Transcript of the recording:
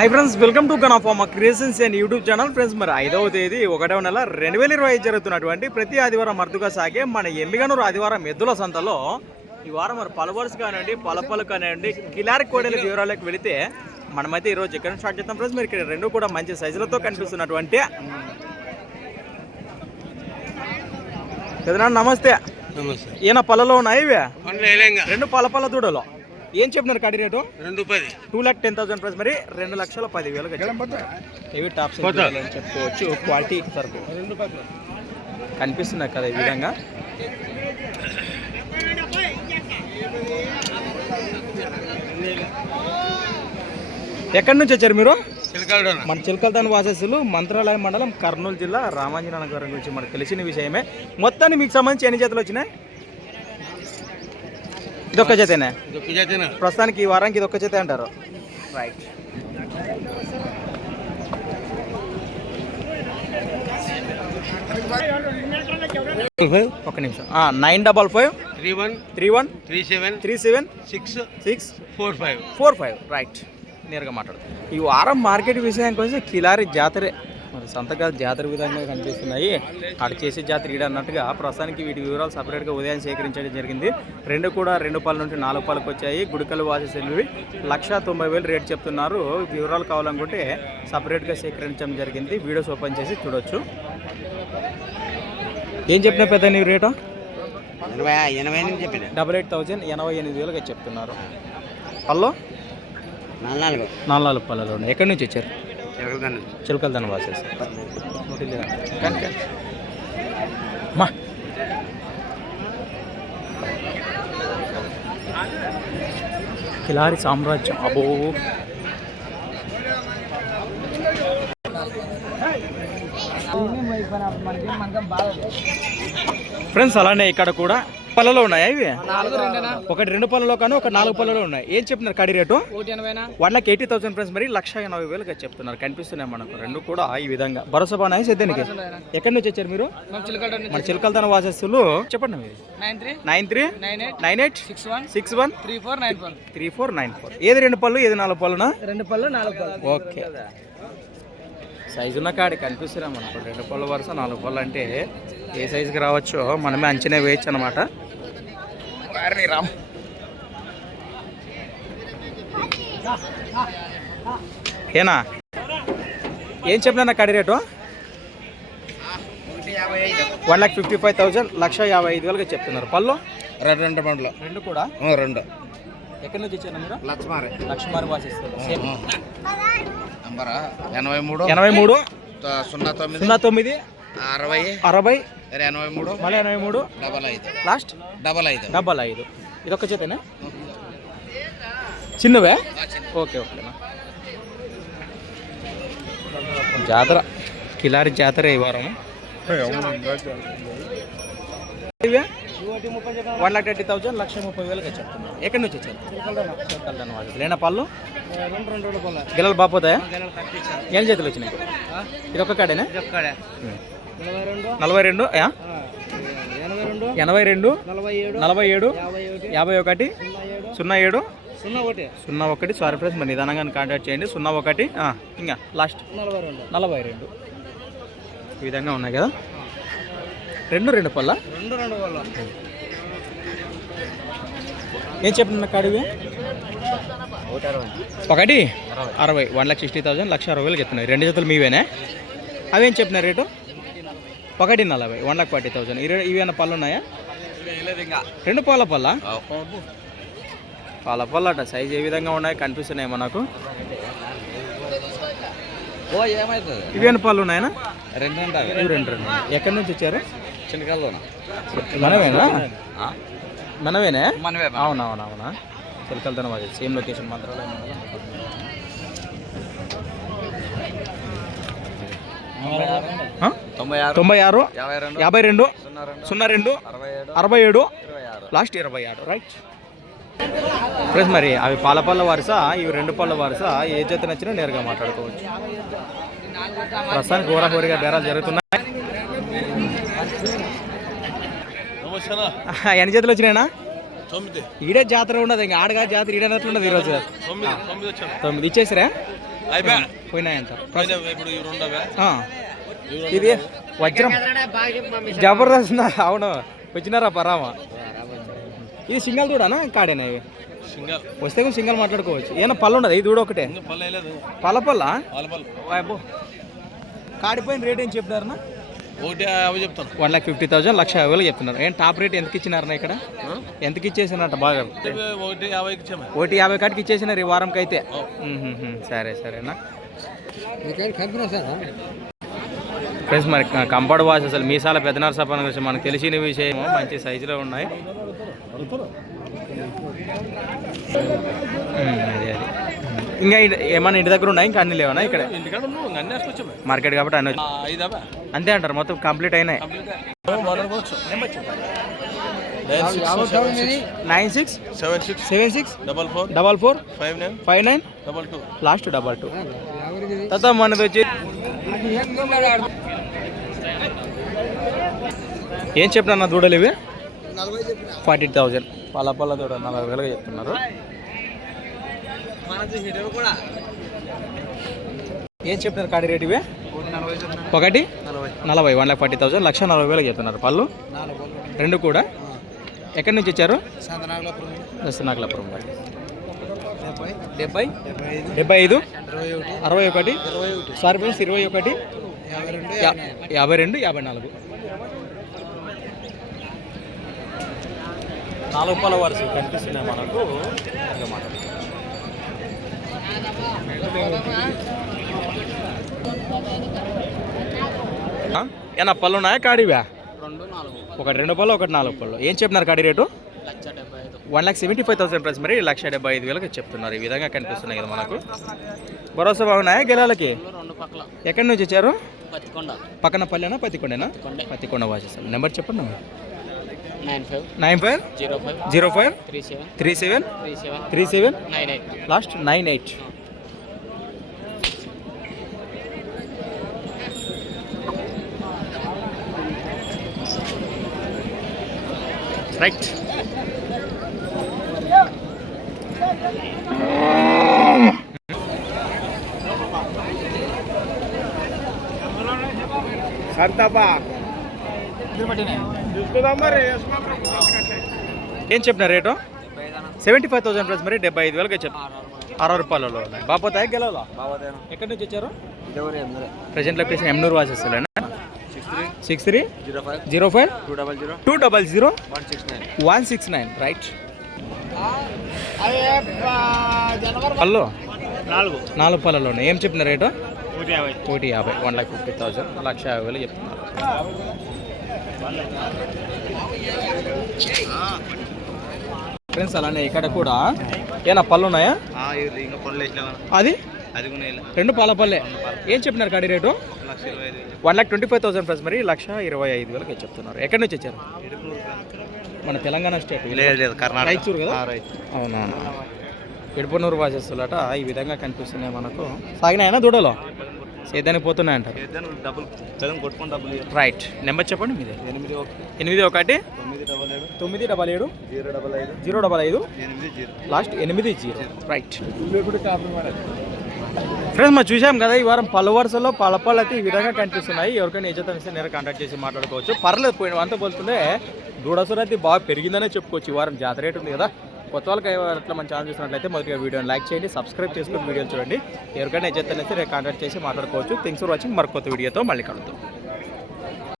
Hi friends welcome to gun of మా creations and YouTube channel friends మరి ఐదవ తేదీ ఒకటవ నెల రెండు వేల ఇరవై ఐదు జరుగుతున్నటువంటి ప్రతి ఆదివారం మరుదుగా సాగే మన ఎమ్మిగనూరు ఆదివారం ఎద్దుల సంతలో ఈ వారం మరి పలవర్స్ కానివ్వండి పలపలు కానివ్వండి కిలారి కోడెల వివరాలకు వెళితే మనమైతే ఈరోజు ఇక్కడ స్టార్ట్ చేస్తాం ఫ్రెండ్స్ మీరు ఇక్కడ రెండు కూడా మంచి సైజులతో కనిపిస్తున్నటువంటి నమస్తే. నమస్తే. ఈయన పళ్ళలో ఉన్నాయి ఇవి? రెండు పల పళ్ళ దూడలో. ఏం చెప్పినారు కడి రేటు? రెండు పది. Two lakh ten thousand price. మరి రెండు లక్షల పదివేలు ఇవి టాప్. అని చెప్పుకోవచ్చు. క్వాలిటీ సరుకు పది కనిపిస్తున్నాయి కదా ఈ విధంగా. ఎక్కడి నుంచి వచ్చారు మీరు? చిలకలడోన మన చిలకలతాన్ వాసస్సులు మంత్రాలయం మండలం కర్నూలు జిల్లా రామాంజన గారి గురించి మనకు తెలిసిన విషయమే. మొత్తాన్ని మీకు సంబంధించి ఎన్ని జతలు వచ్చినాయి? ఇదొక్క జతేనే? ప్రస్తుతానికి ఈ వారానికి ఇది ఒక్క జతే అంటారు. రైట్ ఒక నిమిషం. Nine double five three one three one three seven three seven six six four five. Four five. Right నేరుగా మాట్లాడు ఈ వారం మార్కెట్ విషయానికి వచ్చి కిలారి జాతరే. మరి సంతకాలు జాతర విధంగా కనిపిస్తున్నాయి. అక్కడ చేసే జాతర ఈడ అన్నట్టుగా ప్రస్తుతానికి వీటి వివరాలు సపరేట్గా ఉదయం సేకరించడం జరిగింది. రెండు కూడా రెండు పాల నుండి నాలుగు పాలకు వచ్చాయి. గుడికలు వాసేసినవి లక్ష తొంభై వేలు రేట్ చెప్తున్నారు. వివరాలు కావాలనుకుంటే సపరేట్గా సేకరించడం జరిగింది. వీడియోస్ ఓపెన్ చేసి చూడొచ్చు. ఏం చెప్పిన పెద్ద నీ రేటు? డబల్ ఎయిట్ థౌజండ్ ఎనభై ఎనిమిది వేలుగా చెప్తున్నారు. పల్లో నాలుగు నాలుగు. పళ్ళలో ఎక్కడి నుంచి వచ్చారు? చిలకల దాని వాసేసి మా. కిలారి సామ్రాజ్యం. అబో ఫ్రెండ్స్ అలానే ఇక్కడ కూడా పళ్ళలో ఉన్నాయా ఇవి? ఒకటి రెండు పళ్ళలో కానీ ఒక నాలుగు పళ్ళలో ఉన్నాయి. ఏం చెప్తున్నారు కడి rate? One lakh eighty thousand friends మరి లక్ష ఎనభై వేలుగా చెప్తున్నారు. కనిపిస్తున్నాయి మనకు రెండు కూడా ఈ విధంగా. భరోసా బాగా సిద్ధానికి? ఎక్కడి నుంచి వచ్చారు మీరు? మన చిలకలతన వాసస్సులు చెప్పండి మీరు. Nine three nine eight six one three four nine four. Three four nine four. ఏది రెండు పళ్ళు ఏది నాలుగు పళ్ళునా? రెండు పళ్ళు నాలుగు పళ్ళు. ఓకే. సైజు ఉన్న కాడి కనిపిస్తున్నాం మనకు. రెండు పళ్ళ వరుస నాలుగు పళ్ళు అంటే ఏ సైజుకి రావచ్చో మనమే అంచనా వేయచ్చు అనమాట రామ్ ఏనా? ఏం చెప్పినా కడి rate? One lakh fifty five thousand లక్ష యాభై ఐదు వేలుగా చెప్తున్నారు. పళ్ళు? రెండు రెండు పండ్లు. రెండు కూడా? రెండు. ఎక్కడి నుంచి వచ్చారు మీరు? లక్ష్మారి లక్ష్మారి వాసిస్తారు నంబరా? ఎనభై మూడు. ఎనభై మూడు? సున్నా తొమ్మిది. సున్నా తొమ్మిది? అరవై. అరవై. ఎనభై మూడు. మళ్ళీ ఎనభై మూడు? డబల్ ఐదు. లాస్ట్? డబల్ ఐదు. డబ్బల్ ఐదు. ఇది ఒక చేతేనా? చిన్నవే? ఓకే ఓకేనా జాతర. కిలారి జాతర ఈ వారం. వన్ లాక్ థర్టీ థౌజండ్ లక్ష ముప్పై వేలుగా చెప్తున్నారు ఎక్కడి నుంచి వచ్చారు? వాళ్ళు. లేనా పళ్ళు? రెండు రెండు రెండు పళ్ళు. గిల్లలు బాపోతాయా? ఏం చేతులు వచ్చినాయి? ఇది ఒక్క కాడేనా? నలభై రెండు. ఎనభై రెండు. నలభై ఏడు. యాభై ఒకటి. సున్నా ఏడు. సున్నా ఒకటి. సున్నా ఒకటి. సారీ ఫ్రెండ్స్ మరి నిదానంగా కాంటాక్ట్ చేయండి. సున్నా ఒకటి ఇంకా లాస్ట్ నలభై రెండు. నలభై రెండు. ఈ విధంగా ఉన్నాయి కదా? రెండు రెండు పళ్ళ? రెండు రెండు పళ్ళు. ఏం చెప్పిన కాడివి? ఒకటి? అరవై. వన్ లాక్ సిక్స్టీ థౌసండ్ లక్ష అరవై వేలకు ఎత్తున్నాయి రెండు జతలు మీవేనే? అవేం చెప్పిన రేటు? ఒకటి నలభై వన్ లాక్ ఫార్టీ థౌసండ్ ఇవేమైనా పళ్ళు ఉన్నాయా? రెండు పాల పళ్ళ? పాల పళ్ళ అట సైజ్ ఏ విధంగా ఉన్నాయి కనిపిస్తున్నాయి మనకు ఇవేమైనా పళ్ళు ఉన్నాయనా? రెండు ఇవి రెండు రెండు. ఎక్కడి నుంచి వచ్చారు? చిన్నకాయలోన మనమేనా? మనమేనే? మనమే అవునవునవునా. చిలకలతన మాది. సేమ్ లొకేషన్ మంత్రాలయం మండలం. తొంభై ఆరు యాభై రెండు సున్నా రెండు అరవై ఏడు లాస్ట్ ఇరవై ఆరు రైట్. ఫ్రెండ్స్ మరి అవి పాల పళ్ళ వరుస? ఇవి రెండు పళ్ళ వరుస? ఏ జత నచ్చినా నేరుగా మాట్లాడుకోవచ్చు. ప్రస్తుతానికి హోరాహోరీగా బేరాలు జరుగుతున్నాయి. ఎన్ని జతలు వచ్చినాయినా తొమ్మిది. ఈడే జాతర ఉండదు ఇంకా ఆడగా జాతర ఈడనట్లుండదు ఈరోజు. తొమ్మిది తొమ్మిది వచ్చాను తొమ్మిది ఇచ్చేసిరా? పోయినాయంట. ఇది వజ్రం. జబర్దస్త్? అవును. వచ్చినారా పరామా? ఇది సింగల్ దూడనా కాడేనా ఇవి సింగల్. వస్తే కొంచెం సింగల్ మాట్లాడుకోవచ్చు. ఏమన్నా పళ్ళు ఉండదు ఇది దూడ ఒకటే. పళ్ళ పళ్ళ? కాడిపోయిన రేట్ ఏం చెప్తున్నారన్నా ఒకటి అవి చెప్తాను వన్ లాక్ ఫిఫ్టీ థౌసండ్ లక్ష యాభై వేలు చెప్తున్నారు. ఏం టాప్ రేట్ ఎంతకి ఇచ్చినారన్నా ఇక్కడ? ఎంతకి ఇచ్చేసినట్ట బాగా? ఒకటి ఇచ్చాము. ఒకటి యాభై కాటికి ఇచ్చేసినారు ఈ వారంకి అయితే. సరే సరేనా ఫ్రెండ్స్ మరి కంపౌండ్ వాచ్ అసలు మీసాల పెద్దనార సపన గురించి మనకు తెలిసిన విషయం మంచి సైజులో ఉన్నాయి. అదే అదే. ఇంకా ఏమన్నా ఇంటి దగ్గర ఉన్నాయి? ఇంకా అన్ని లేవనా ఇక్కడ? మార్కెట్ కాబట్టి అన్ని అంతే అంటారు మొత్తం కంప్లీట్ అయినాయి. Nine six seven six seven six double four double four five nine five nine double two last double two తర్వాత మనది వచ్చి ఏం చెప్పినా దూడలు ఇవి? Forty thousand. పళ్ళ పళ్ళ దూడ నలభై వేలుగా చెప్తున్నారు. ఏం చెప్తున్నారు కాడి రేట్ ఇవి? ఒకటి నలభై వన్ లాక్ ఫార్టీ థౌసండ్ లక్ష నలభై వేలకు చెప్తున్నారు. పళ్ళు? రెండు కూడా? ఎక్కడి నుంచి ఇచ్చారు దస్తనాగలాపురం వారి డెబ్బై. డెబ్బై? ఐదు. అరవై ఒకటి? సారీ ఫ్రెండ్స్ ఇరవై ఒకటి? యాభై రెండు యాభై నాలుగు. నాలుగు పళ్ళ వరుసలు కనిపిస్తున్నాయి మనకు. ఆ? ఏనా పళ్ళు ఉన్నాయా కాడివా? ఒకటి రెండు పళ్ళు ఒకటి నాలుగు పళ్ళు. ఏం చెప్పినారు కాడి rate? One lakh seventy five thousand price మరి లక్ష డెబ్బై ఐదు వేలకు చెప్తున్నారు. ఈ విధంగా కనిపిస్తున్నాయి కదా మనకు. భరోసా బాగున్నాయా గెలాలకి? ఎక్కడి నుంచి వచ్చారు? పక్కన పల్లెనా? పత్తికొండేనా? పత్తికొండే. వాసేస్తాం నెంబర్ చెప్పండి nine five nine five zero five zero five three seven three seven three seven three seven nine eight last nine eight right ఏం చెప్పిన rate? Seventy five thousand plus మరి డెబ్బై ఐదు వేలకి చెప్పు అరవై రూపాయలలో బాపోతాయి గెలవలా? ఎక్కడి నుంచి వచ్చారు? ప్రజెంట్ లొకేషన్ ఎమ్నూరు వాసేస్తలేనా six three. Zero five. Zero five two double zero two double zero one six nine right పళ్ళు నాలుగు. నాలుగు పళ్ళలో ఉన్నాయి. ఏం చెప్పిన రేటు? ఒకటి కోటి యాభై. వన్ లాక్ ఫిఫ్టీ థౌసండ్ లక్ష యాభై వేలు చెప్తున్నారు. ఫ్రెండ్స్ అలానే ఇక్కడ కూడా ఏనా పళ్ళు ఉన్నాయా? అది? రెండు పాల పల్లె ఏం చెప్పినారు కాడి rate? One lakh twenty five thousand plus మరి లక్ష ఇరవై ఐదు వేలకి చెప్తున్నారు. ఎక్కడి నుంచి వచ్చారు? మన తెలంగాణ స్టేట్ లేదు లేదు కర్ణాటక. రాయచూరు కదా? ఎడుపనూరు వాసేస్తులట ఈ విధంగా కనిపిస్తున్నాయి మనకు. సాగినాయనా దూడలో? సేద్యానికి ఇవ్వరు. రైట్ నెంబర్ చెప్పండి మీది. ఎనిమిది ఒకటి. ఎనిమిది ఒకటి. తొమ్మిది డబల్ ఏడు. జీరో డబల్ ఐదు. జీరో డబల్ ఐదు. లాస్ట్ ఎనిమిది జీరో. రైట్ ఫ్రెండ్స్ మనం చూసాం కదా ఈ వారం పలు వరుసలో పల పళ్ళు అయితే ఈ విధంగా కనిపిస్తున్నాయి. ఎవరికైనా యజమాని ఇస్తే నేరుగా కాంటాక్ట్ చేసి మాట్లాడుకోవచ్చు. పర్లేదు పోయిన అంతా పోల్చుకుంటే దూడసర అయితే బాగా పెరిగిందనే చెప్పుకోవచ్చు. ఈ వారం జాతర రేట్ ఉంది కదా. కొత్త వాళ్ళకి అట్లా మన ఛానల్ చూసినట్లయితే మొదటిగా వీడియోని లైక్ చేయండి సబ్స్క్రైబ్ చేసుకుని వీడియోలు చూడండి. ఎవరికైనా యజమాని అయితే కాంటాక్ట్ చేసి మాట్లాడుకోవచ్చు. థింగ్స్ ఫర్ వాచింగ్ మరొక కొత్త వీడియోతో మళ్ళీ కలుద్దాం.